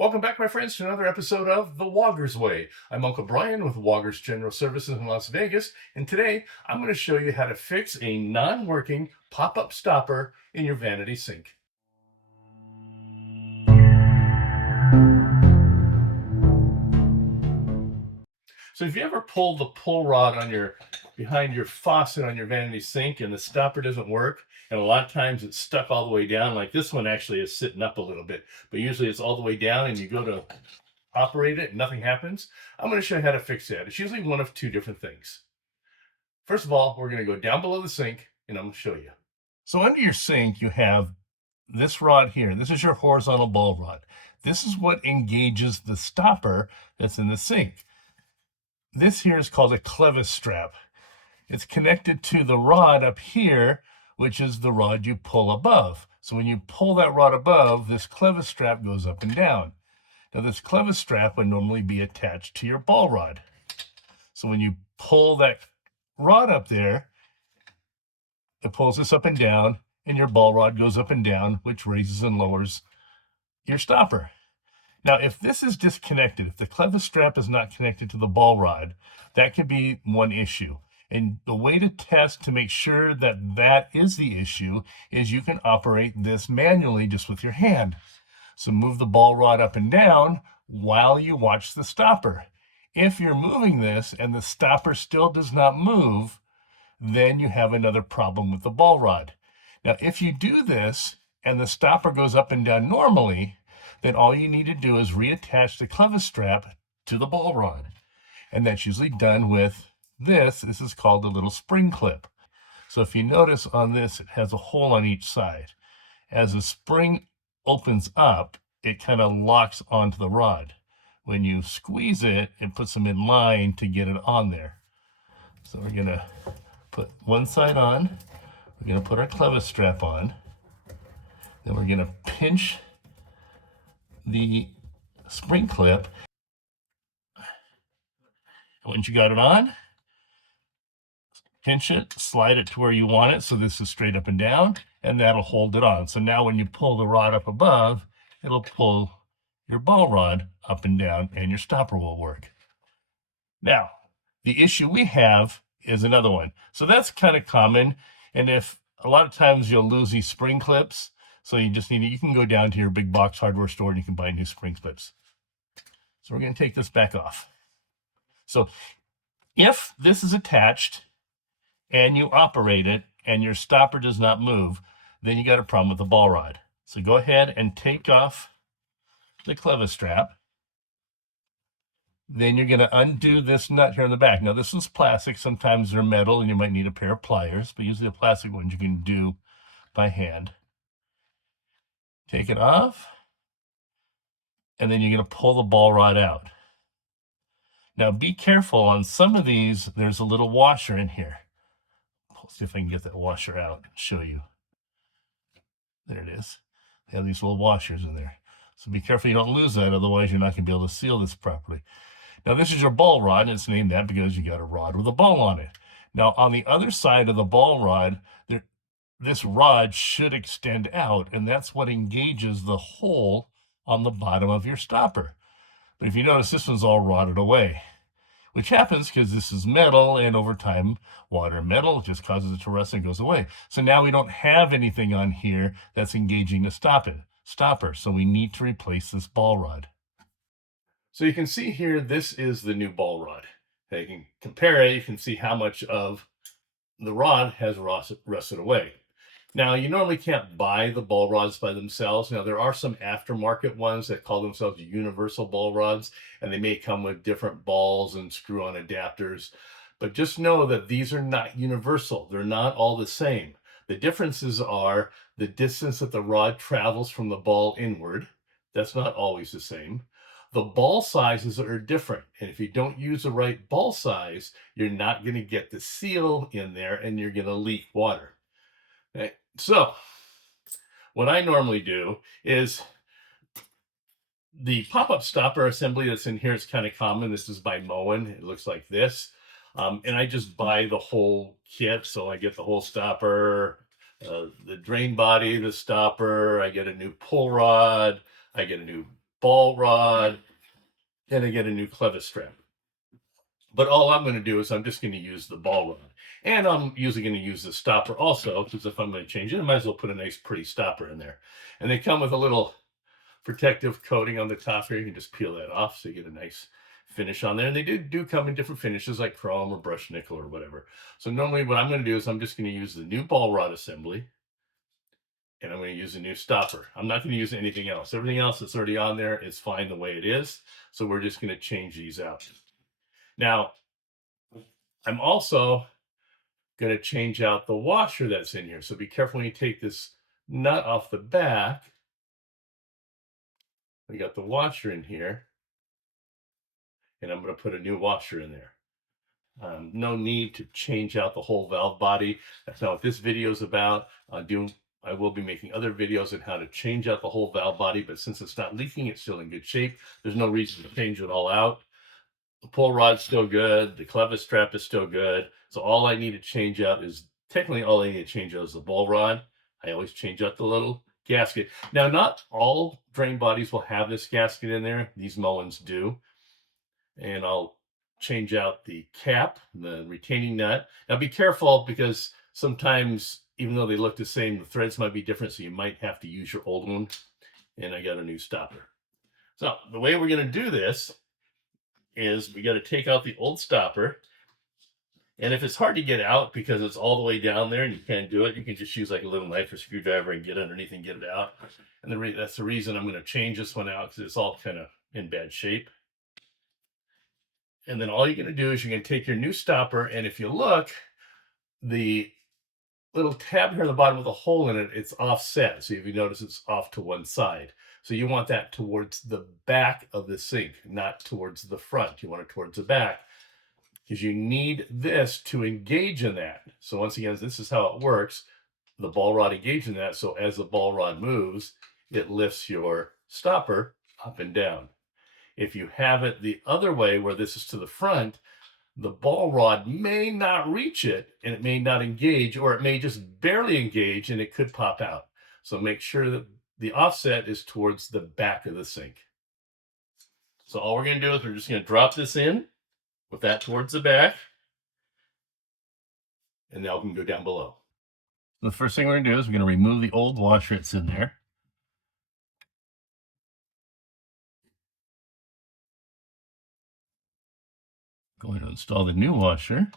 Welcome back, my friends, to another episode of The Woggers Way. I'm Uncle Brian with Woggers General Services in Las Vegas, and today I'm going to show you how to fix a non-working pop-up stopper in your vanity sink. So if you ever pulled the pull rod on your behind your faucet on your vanity sink and the stopper doesn't work, and a lot of times it's stuck all the way down, like this one actually is sitting up a little bit, but usually it's all the way down and you go to operate it and nothing happens, I'm going to show you how to fix that. It's usually one of two different things. First of all, we're going to go down below the sink and I'm going to show you. So under your sink, you have this rod here. This is your horizontal ball rod. This is what engages the stopper that's in the sink. This here is called a clevis strap. It's connected to the rod up here, which is the rod you pull above. So when you pull that rod above, this clevis strap goes up and down. Now this clevis strap would normally be attached to your ball rod. So when you pull that rod up there, it pulls this up and down, and your ball rod goes up and down, which raises and lowers your stopper. Now, if this is disconnected, if the clevis strap is not connected to the ball rod, that could be one issue. And the way to test to make sure that that is the issue is you can operate this manually just with your hand. So move the ball rod up and down while you watch the stopper. If you're moving this and the stopper still does not move, then you have another problem with the ball rod. Now, if you do this and the stopper goes up and down normally, then all you need to do is reattach the clevis strap to the ball rod. And that's usually done with this. This is called a little spring clip. So if you notice on this, it has a hole on each side. As the spring opens up, it kind of locks onto the rod. When you squeeze it, it puts them in line to get it on there. So we're going to put one side on. We're going to put our clevis strap on. Then we're going to pinch the spring clip. Once you got it on, pinch it, slide it to where you want it. So this is straight up and down, and that'll hold it on. So now when you pull the rod up above, it'll pull your ball rod up and down and your stopper will work. Now, the issue we have is another one. So that's kind of common. And if a lot of times you'll lose these spring clips, so you just need to, you can go down to your big box hardware store and you can buy new spring clips. So we're going to take this back off. So if this is attached and you operate it and your stopper does not move, then you got a problem with the ball rod. So go ahead and take off the clevis strap. Then you're going to undo this nut here in the back. Now this is plastic. Sometimes they're metal and you might need a pair of pliers, but usually the plastic ones you can do by hand. Take it off, and then you're going to pull the ball rod out. Now be careful, on some of these, there's a little washer in here. Let's see if I can get that washer out and show you. There it is. They have these little washers in there. So be careful you don't lose that, otherwise you're not going to be able to seal this properly. Now this is your ball rod, and it's named that because you got a rod with a ball on it. Now on the other side of the ball rod, this rod should extend out, and that's what engages the hole on the bottom of your stopper. But if you notice, this one's all rotted away, which happens because this is metal, and over time, water and metal just causes it to rust and goes away. So now we don't have anything on here that's engaging the stopper, so we need to replace this ball rod. So you can see here, this is the new ball rod. You can compare it, you can see how much of the rod has rusted away. Now, you normally can't buy the ball rods by themselves. Now, there are some aftermarket ones that call themselves universal ball rods, and they may come with different balls and screw-on adapters. But just know that these are not universal. They're not all the same. The differences are the distance that the rod travels from the ball inward. That's not always the same. The ball sizes are different, and if you don't use the right ball size, you're not going to get the seal in there, and you're going to leak water. Okay. So what I normally do is the pop-up stopper assembly that's in here is kind of common. This is by Moen. It looks like this. And I just buy the whole kit. So I get the whole stopper, the drain body, the stopper, I get a new pull rod, I get a new ball rod, and I get a new clevis strap. But all I'm going to do is I'm just going to use the ball rod. And I'm usually going to use the stopper also, because if I'm going to change it, I might as well put a nice pretty stopper in there. And they come with a little protective coating on the top here. You can just peel that off so you get a nice finish on there. And they do come in different finishes like chrome or brushed nickel or whatever. So normally what I'm going to do is I'm just going to use the new ball rod assembly. And I'm going to use a new stopper. I'm not going to use anything else. Everything else that's already on there is fine the way it is. So we're just going to change these out. Now, I'm also going to change out the washer that's in here. So be careful when you take this nut off the back. We got the washer in here. And I'm going to put a new washer in there. No need to change out the whole valve body. That's not what this video is about. I will be making other videos on how to change out the whole valve body, but since it's not leaking, it's still in good shape. There's no reason to change it all out. The pull rod's still good. The clevis strap is still good. So all I need to change out is, technically all I need to change out is the ball rod. I always change out the little gasket. Now, not all drain bodies will have this gasket in there. These Moens do. And I'll change out the cap, the retaining nut. Now be careful, because sometimes, even though they look the same, the threads might be different, so you might have to use your old one. And I got a new stopper. So the way we're going to do this is we got to take out the old stopper. And if it's hard to get out because it's all the way down there and you can't do it, you can just use like a little knife or screwdriver and get underneath and get it out. And that's the reason I'm going to change this one out, because it's all kind of in bad shape. And then all you're going to do is you're going to take your new stopper, and if you look, the little tab here on the bottom with a hole in it, it's offset. So if you notice, it's off to one side. So you want that towards the back of the sink, not towards the front. You want it towards the back, because you need this to engage in that. So once again, this is how it works. The ball rod engages in that. So as the ball rod moves, it lifts your stopper up and down. If you have it the other way, where this is to the front, the ball rod may not reach it, and it may not engage, or it may just barely engage, and it could pop out. So make sure that the offset is towards the back of the sink. So all we're going to do is we're just going to drop this in with that towards the back, and now we can go down below. The first thing we're going to do is we're going to remove the old washer that's in there. Going to install the new washer.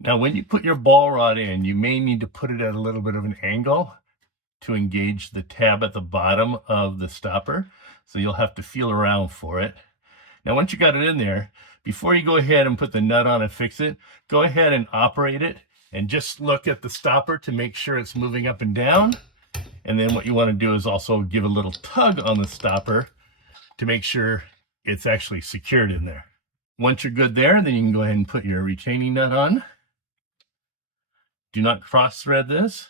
Now, when you put your ball rod in, you may need to put it at a little bit of an angle to engage the tab at the bottom of the stopper. So you'll have to feel around for it. Now, once you got it in there, before you go ahead and put the nut on and fix it, go ahead and operate it and just look at the stopper to make sure it's moving up and down. And then what you want to do is also give a little tug on the stopper to make sure it's actually secured in there. Once you're good there, then you can go ahead and put your retaining nut on. Do not cross thread this.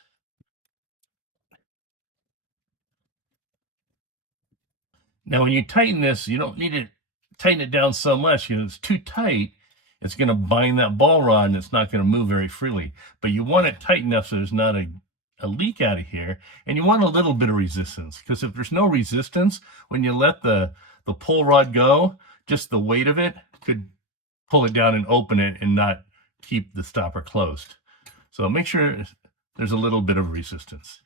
Now, when you tighten this, you don't need to tighten it down so much. It's too tight, it's going to bind that ball rod and it's not going to move very freely. But you want it tight enough so there's not a leak out of here. And you want a little bit of resistance, because if there's no resistance, when you let the pull rod go, just the weight of it could pull it down and open it and not keep the stopper closed. So make sure there's a little bit of resistance.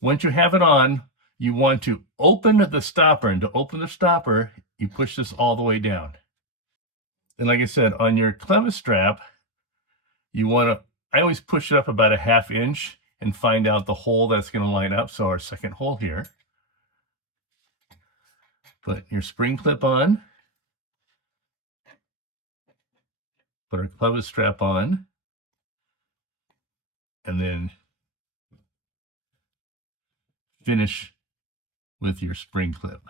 Once you have it on, you want to open the stopper, and to open the stopper, you push this all the way down. And like I said, on your clevis strap, you want to, I always push it up about a ½ inch and find out the hole that's going to line up. So our second hole here. Put your spring clip on. Put our clevis strap on. And then finish with your spring clip.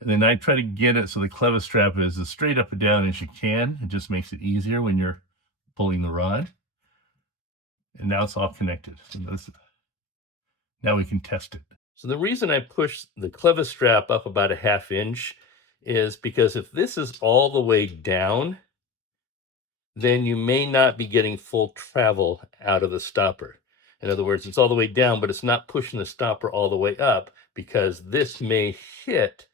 And then I try to get it so the clevis strap is as straight up and down as you can. It just makes it easier when you're pulling the rod. And now it's all connected. So now we can test it. So the reason I push the clevis strap up about a ½ inch is because if this is all the way down, then you may not be getting full travel out of the stopper. In other words, it's all the way down, but it's not pushing the stopper all the way up because this may hit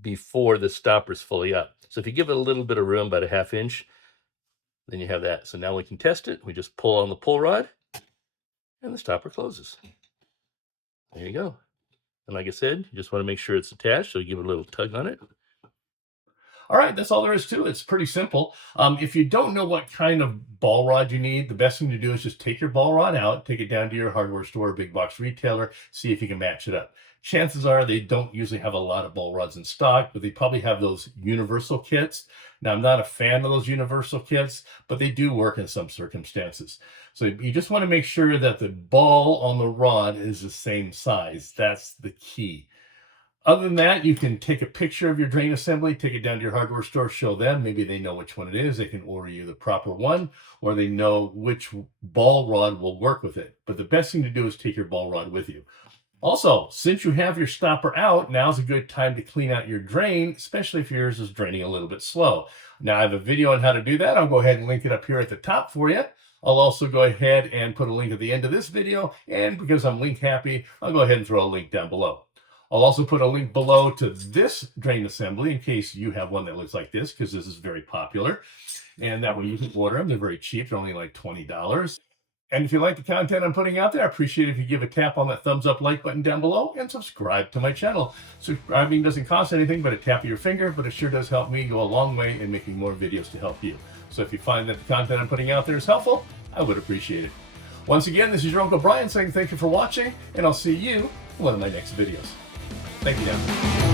before the stopper's fully up. So if you give it a little bit of room, about a ½ inch, then you have that. So now we can test it. We just pull on the pull rod and the stopper closes. There you go. And like I said, you just want to make sure it's attached, so you give it a little tug on it. All right, that's all there is to it. It's pretty simple. If you don't know what kind of ball rod you need, the best thing to do is just take your ball rod out, take it down to your hardware store, big box retailer, see if you can match it up. Chances are they don't usually have a lot of ball rods in stock, but they probably have those universal kits. Now, I'm not a fan of those universal kits, but they do work in some circumstances. So you just want to make sure that the ball on the rod is the same size. That's the key. Other than that, you can take a picture of your drain assembly, take it down to your hardware store, show them. Maybe they know which one it is. They can order you the proper one, or they know which ball rod will work with it. But the best thing to do is take your ball rod with you. Also, since you have your stopper out, now's a good time to clean out your drain, especially if yours is draining a little bit slow. Now, I have a video on how to do that. I'll go ahead and link it up here at the top for you. I'll also go ahead and put a link at the end of this video, and because I'm link happy, I'll go ahead and throw a link down below. I'll also put a link below to this drain assembly in case you have one that looks like this, because this is very popular. And that way you can order them. They're very cheap. They're only like $20. And if you like the content I'm putting out there, I appreciate it if you give a tap on that thumbs up like button down below and subscribe to my channel. Subscribing doesn't cost anything but a tap of your finger, but it sure does help me go a long way in making more videos to help you. So if you find that the content I'm putting out there is helpful, I would appreciate it. Once again, this is your Uncle Brian saying thank you for watching, and I'll see you in one of my next videos. Thank you, now.